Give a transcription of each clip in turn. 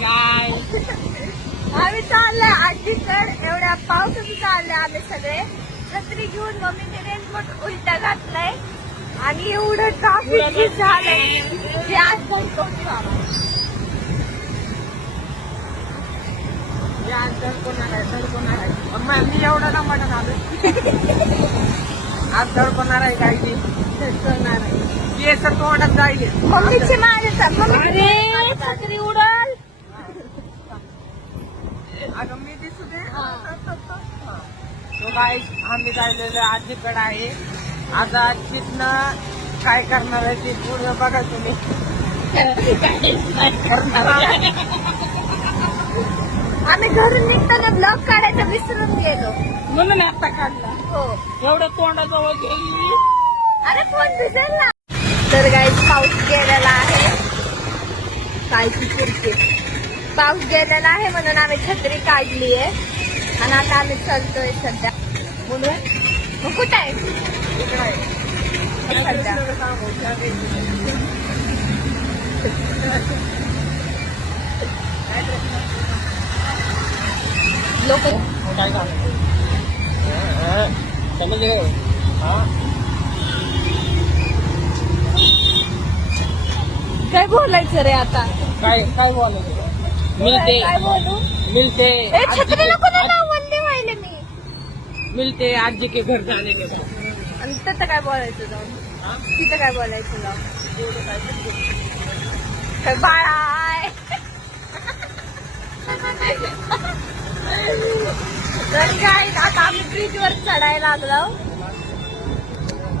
गाय आम्ही चाललोय आजीकडे. एवढ्या पावसाचं चाललंय आम्ही सगळे. छत्री घेऊन मम्मीने रेनकोट उलटा घातलाय आणि एवढं ट्राफिक झालंय की आज धडकोणार आहे अम्मा मी एवढा ना म्हणून आलो आज धडकोणार आहे गाय की धडकवणार आहे. केस तोंडात जाईल मम्मीची माझ्या मम्मी छत्री उडल. अगं मी दिसू दे तो काय आम्ही जायलेलो आजीकडे आहे. आता तिथनं काय करणार आहे ते पूर्ण बघा तुम्ही. आम्ही घरून निघताना ब्लॉग काढायचा विसरून गेलो म्हणून आता काढला. हो. एवढं तोंडाजवळ गेली. अरे फोन दिसेल ना. तर गाईस पाऊस गेलेला आहे. काय पुरते पाऊस गेलेला आहे म्हणून आम्ही छत्री काढली आहे आणि आता आम्ही चलतोय सध्या. म्हणून मग कुठं आहे इकडे आहे. सध्या? लोक काय झालं समजले काय बोलायचं रे आता. काय काय बोलायचं मिलते काय बोलू. मिलते ए छत्री नको ना नाव वंदे व्हायले मी. मिलते आजी के घर जाने के बाद. आणि तिथं काय बोलायचं जाऊन. तिथं काय बोलायचं जाऊन. काय बाळा आहे. तर काय आता आम्ही ब्रिज वर चढायला लागलो.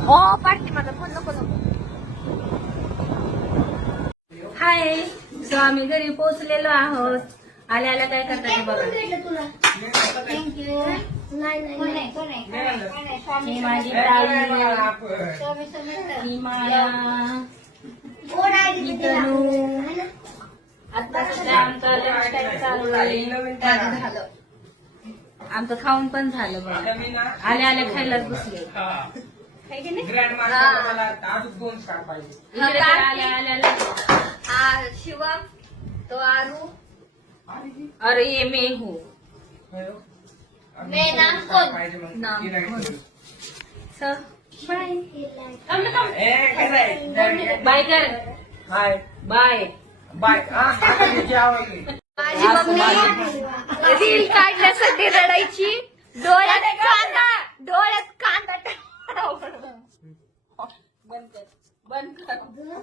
हो पाठी मला फोन नको नको. हाय. सो आम्ही घरी पोहोचलेलो आहोत. आल्या आल्या काय करता ते बघा. ही माझी ताई, ही माया, ही तनू. आता सध्या आमचा लंच टाइम चालू आहे. आमचं खाऊन पण झालं बघा. आल्या आल्या खायलाच बसले. शिवम तो आरू. अरे ये मैं हूँ. मैं नाम कौन नाम सर. बाय कर. Hi bye. बाय. माझी मम्मी रील काढण्यासाठी रडायची. डोळ्यात कांदा बंद कर.